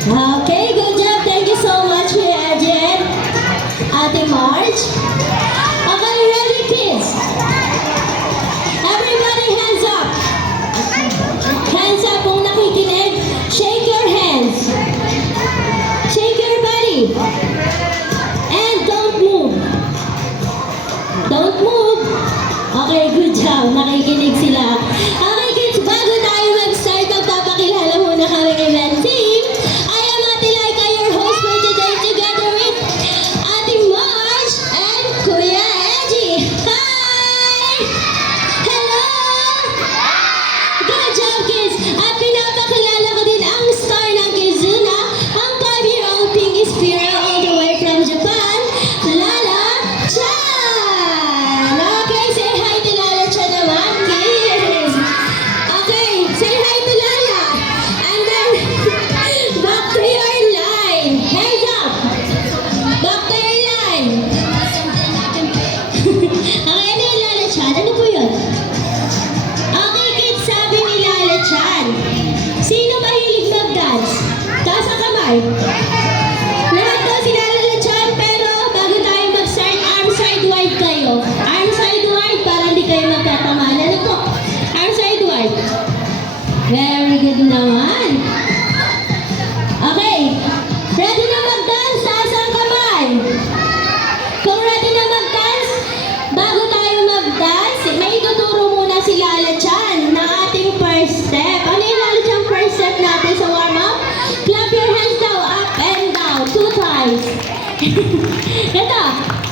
Okay, good job. Thank you so much, Kuya Jen. Ate Marge. Okay, ready, kids? Everybody hands up. Hands up kung nakikinig. Shake your hands. Shake your body. And don't move. Don't move. Okay, good job. Nakikinig sila. Okay, kids, bago tayo mag-start, magpapakilala muna kami event team. I am Ate Laika, your host for today, together with Ate Marge and Kuya Edgy. Hi! Hello! Good job, kids! At pinapakilala ko din ang star ng Kizuna, ang 5-year-old Pinky Sparrow all the way from Japan, Lala Chan! Okay, say hi to Lala Chan naman, kids! Okay, say hi to Lala! And then, back to your line! Hands up! Back to your line! Okay, ano yung Lala Chan? Ano po yun? Okay, kids, sabi ni Lala Chan, sino mahilig mag-dance? Taas ang kamay. Lahat daw si Lala Chan, pero bago tayo mag-start, arm side wide kayo. Arm side wide para hindi kayo magkatamaan. Ano po? Arm side wide. Very good naman. Okay. Ready na mag-dance? Taas ang kamay. Kung ready na mag-dance, bago tayo mag-dance, may ituturo muna si Lala Chan na ating first step. Ano yung Lala Chan first step natin sa warm-up? Clap your hands now, up and down, 2 times. Ito,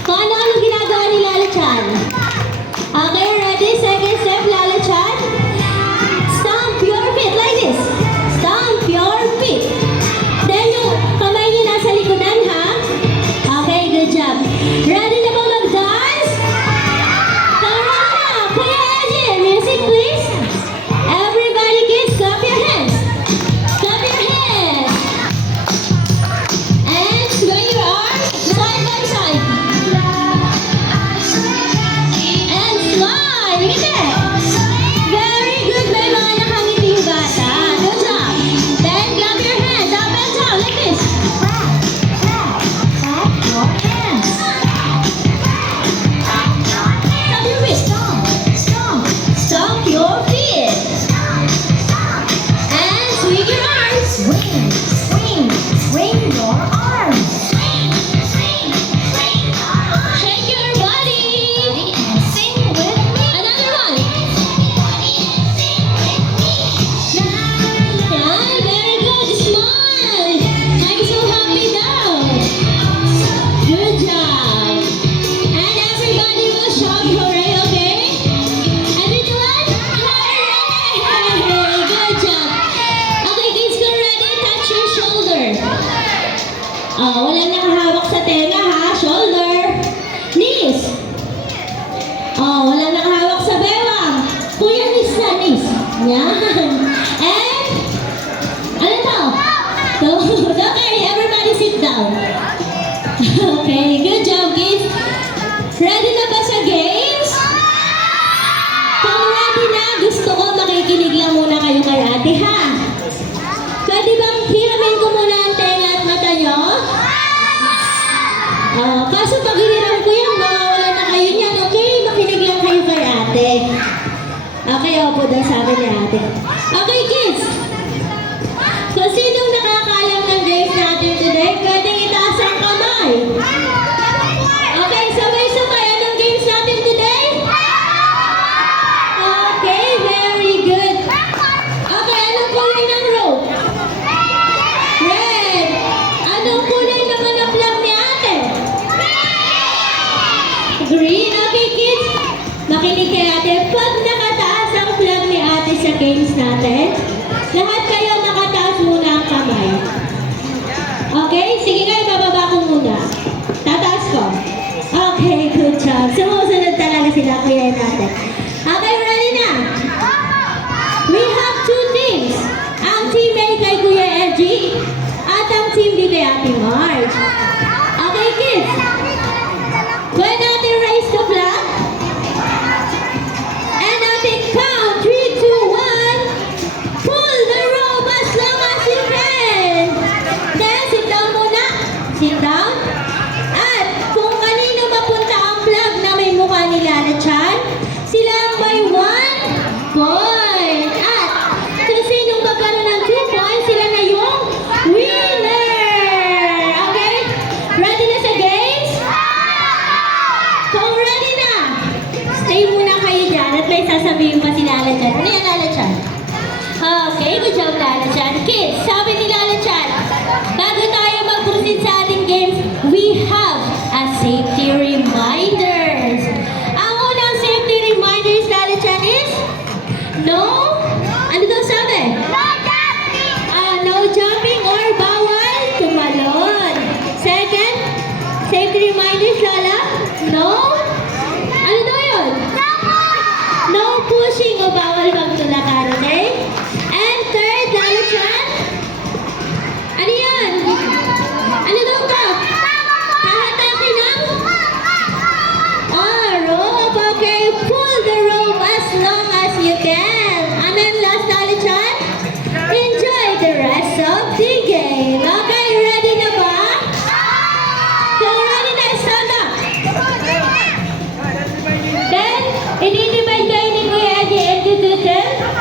kung ano-ano ginagawa ni Lala Chan. Okay, ready? Second step, Lala Chan. Stomp your feet like this. Stomp your feet. Then yung kamay niyo nasa likodan, ha? Okay, good job. Ready na ba mag-dance? Tara na! Kuya Edgy, music please. Everybody kids, clap your hands. Clap your hands. And swing your arms side by side. And slide. Look at that. Very good, may mga nakangiting bata. Good job. Then clap your hands up and down like this. Clap your feet. Stomp your feet. And swing your arms. Swing your arms. Shake your body. And sing with me. Another one. Yeah, very good. Smile. I'm so happy now. Good job. And everybody will shout hooray, okay? Everyone? Hooray! Good job. Okay, kids, go ready. Touch your shoulder. Oh, walang nakahawak sa tenga, ha? Shoulder. Knees. Oh, walang nakahawak sa bewang. Kuya, knees na, knees. Yan. And, ano to? Okay, everybody sit down. Okay, good job, kids. Ready na ba sa games? Kung ready na, gusto ko makikinig lang muna kayo kay ate, ha? Pwede bang hiramin ko muna ang tenga at mata nyo? Kaso pag hiniram ko yan, mawawala na kayo niyan, okay? Makinig lang kayo kay ate. Okay, opo daw sabi ni ate. Okay, kids. Kung sinong nakakalam ng games natin today, pwedeng itaas ang kamay. Okay, sabay-sabay. Anong games natin today? Okay, very good. Okay, anong kulay ng rope? Red. Anong kulay naman ang flag ni ate? Green. Okay, kids. Makinig kay ate. Pag nakataas ang flag ni ate sa games natin, lahat kayo nakataas muna ang kids, sabi ni Lala Chan, bago tayo mag-proceed sa ating games, we have a safety reminders. Ang unang safety reminders, Lala Chan, is no? Ano daw sabi? No jumping or bawal tumalon. Second, safety reminders, Lala? No? Ano daw yun? No pushing o bawal magtulakan, okay? And third, Lala Chan? Ano yan? Ano daw ka? Kahatakin ng? Rope, okay. Pull the rope as long as you can. And then last, Lala Chan? Enjoy the rest of the game. Okay, ready na ba? So, ready na, stand up. Then, i-divide kayo ni Kuya Eddie into two teams.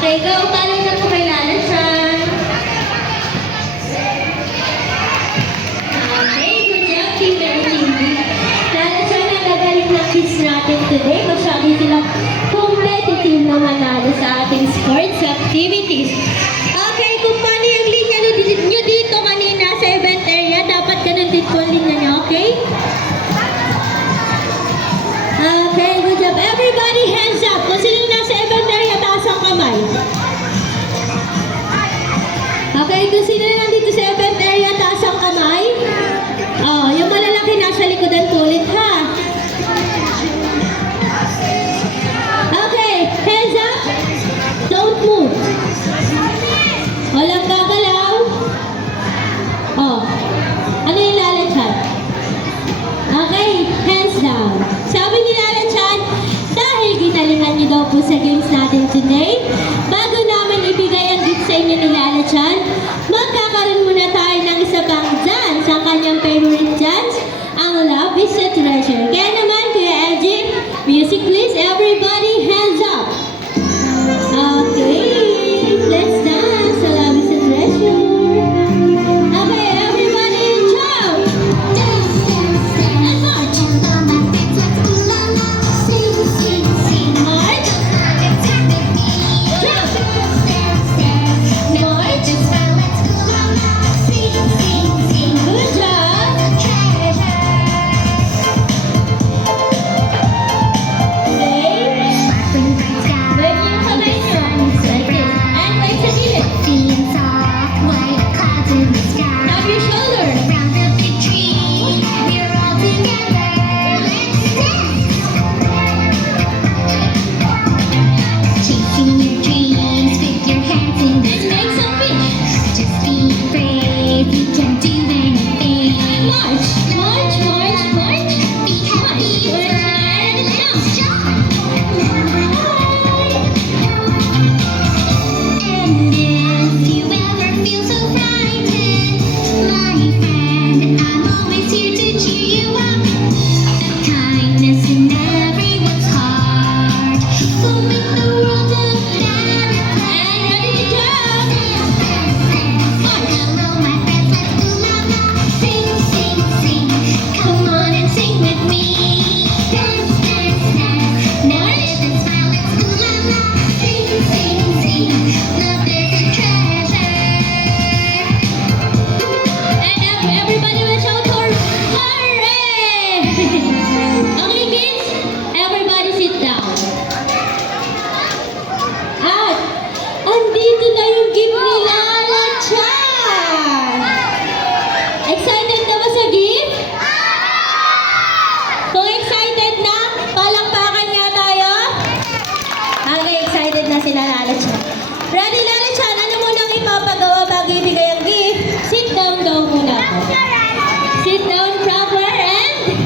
Okay, go. Talo na po kay Lala Chan. Okay, good job, Team Medicine. Lala Chan, ang gagaling ng kids natin today. Masyado silang competitive na manalo sa ating sports activities. Okay, kung paano yung linya nyo dito kanina sa event area, dapat ganun din po ang linya nyo, okay? Okay, good job. Everybody hands up. Kung sino nasa event area, taas ang kamay. Okay, kung sino nandito sa event area, taas ang kamay. Oh, yung malalaki nasa likodan po ulit, ha? Okay, hands up. Don't move. Walang gagalaw. Oh, ano yung Lala Chan? Okay, hands down. Sabi ni Lala Chan, dahil ginalingan niyo daw po sa games natin today, bago namin ibigay ang gift sa inyo ni Lala Chan, magkakaroon muna tayo ng isa pang dance sa kanyang favorite dance, ang Love is a Treasure. Kaya naman, Kuya LG, music please, everybody hands up. Okay, let's dance sa Love is a Treasure. Okay, everybody jump! Dance, dance, dance. And march! And all my friends, let's go la la. Sing, sing, sing. March! Dance with me. Jump! Dance, dance, dance. March! Just smile, let's go la la. Sing, sing, sing. Good job! Treasure. Okay. Sparkling bright sky. Wave yung kamay nyo. Like this. And wave sa gilid. Feeling soft, white clouds in the sky. Tap your shoulder. Around the big tree, we're all together. Let's dance. Chasing your dreams with your hands in the And make some fish. Just be brave, you can do anything. And march. March, march, march. Be happy, And let's jump. jump. And if you ever feel so frightened, my friend, I'm always here to cheer you up. The kindness in everyone's heart will make the world a better place. And ready to jump. Hello, my friends, let's do la la. Sing, sing, sing. Come on and sing with me. Dance, dance, dance. Now live and smile, let's do la la. Sing, sing, sing. Love is a treasure. And everybody will shout for hooray! Okay, kids? Everybody sit down. At, andito na yung gift ni Lala Chan! Excited na ba sa gift? Kung excited na, palakpakan nga tayo. Okay, excited na sila Lala Chan. Ready, Lala Chan? Ano munang ipapagawa bago ibigay ang gift? Sit down daw muna ako. Sit down proper and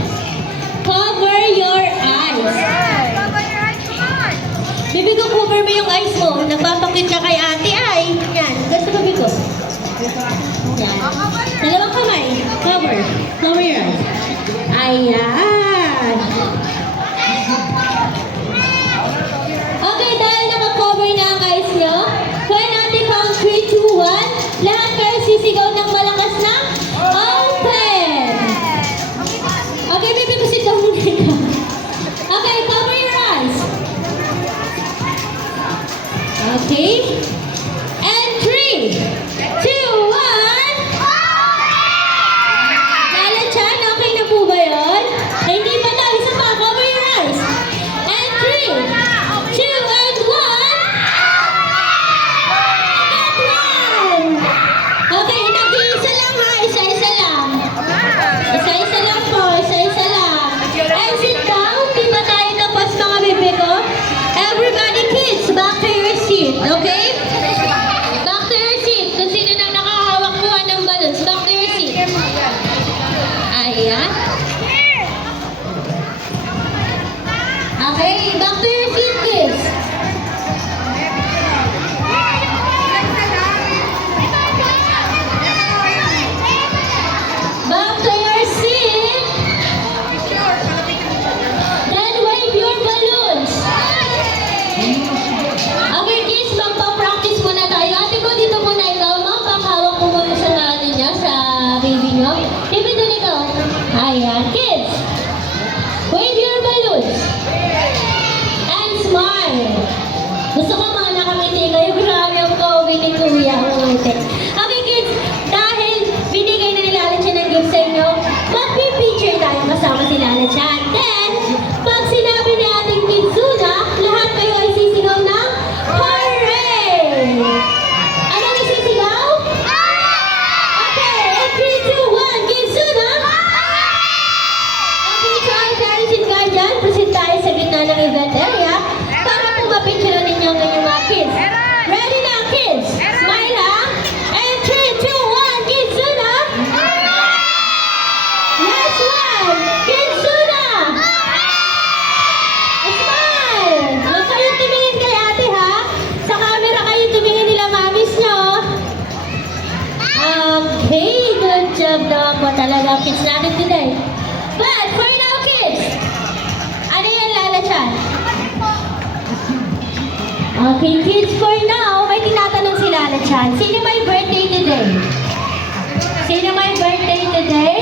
cover your eyes. Bibi ko, cover mo yung eyes mo. Nagpapakit ka kay ate ay. Yan, gusto ko bigo. Yan. Dalawang kamay. Cover. Cover your eyes. Ayan. Okay, dahil naka-cover na ang eyes nyo, when ate count 3, 2, 1, lahat kayo sisigaw ng malakas na open! Okay, baby, ko sit down muna ikaw. Okay, cover your eyes. Okay. And 3, 2, 1. Lala Chan, okay na po ba yun? Ay, hindi pa daw. Isa pa, cover your eyes. And 3, 2, and 1. Okay, nag-iisa lang ha. Isa-isa lang. Isa-isa lang po. Isa-isa lang. And sit down. Di ba tayo tapos mga bebe ko? Everybody kids, back to your seat. Okay? Back to your seat. Kung sino nang nakahawak kuha ng balloons, back to your seat. Ayan. Okay, back to your seat kids. Back to your seat. Then wave your balloons. Okay, kids, magpapalala nakamiti kayo. Grabe ang pogi ni Kuya. Umiti. Okay kids, dahil binigay na ni Lala Chan ng gift sa inyo, magpipicture tayo kasama si Lala Chan. Then, pag sinabi ni ating Kizuna, lahat kayo ay sisigaw ng hooray! Anong isisigaw? Okay, in 3, 2, 1, Kizuna! Okay, so ang parents and guardian, proceed tayo sa gitna ng event area para po mapicture ninyo ang inyong mga kids. Ready na, kids? Smile ha? And 3, 2, 1, Kizuna! Last one, Kizuna! Smile! Huwag kayong tumingin kay ate ha? Sa camera kayo tumingin nila mamis nyo. Okay, good job naman po talaga ang kids natin today. But for now kids, ano yan Lala Chan? Okay kids, for now, may tinatanong si Lala Chan. Sino may birthday today? Sino may birthday today?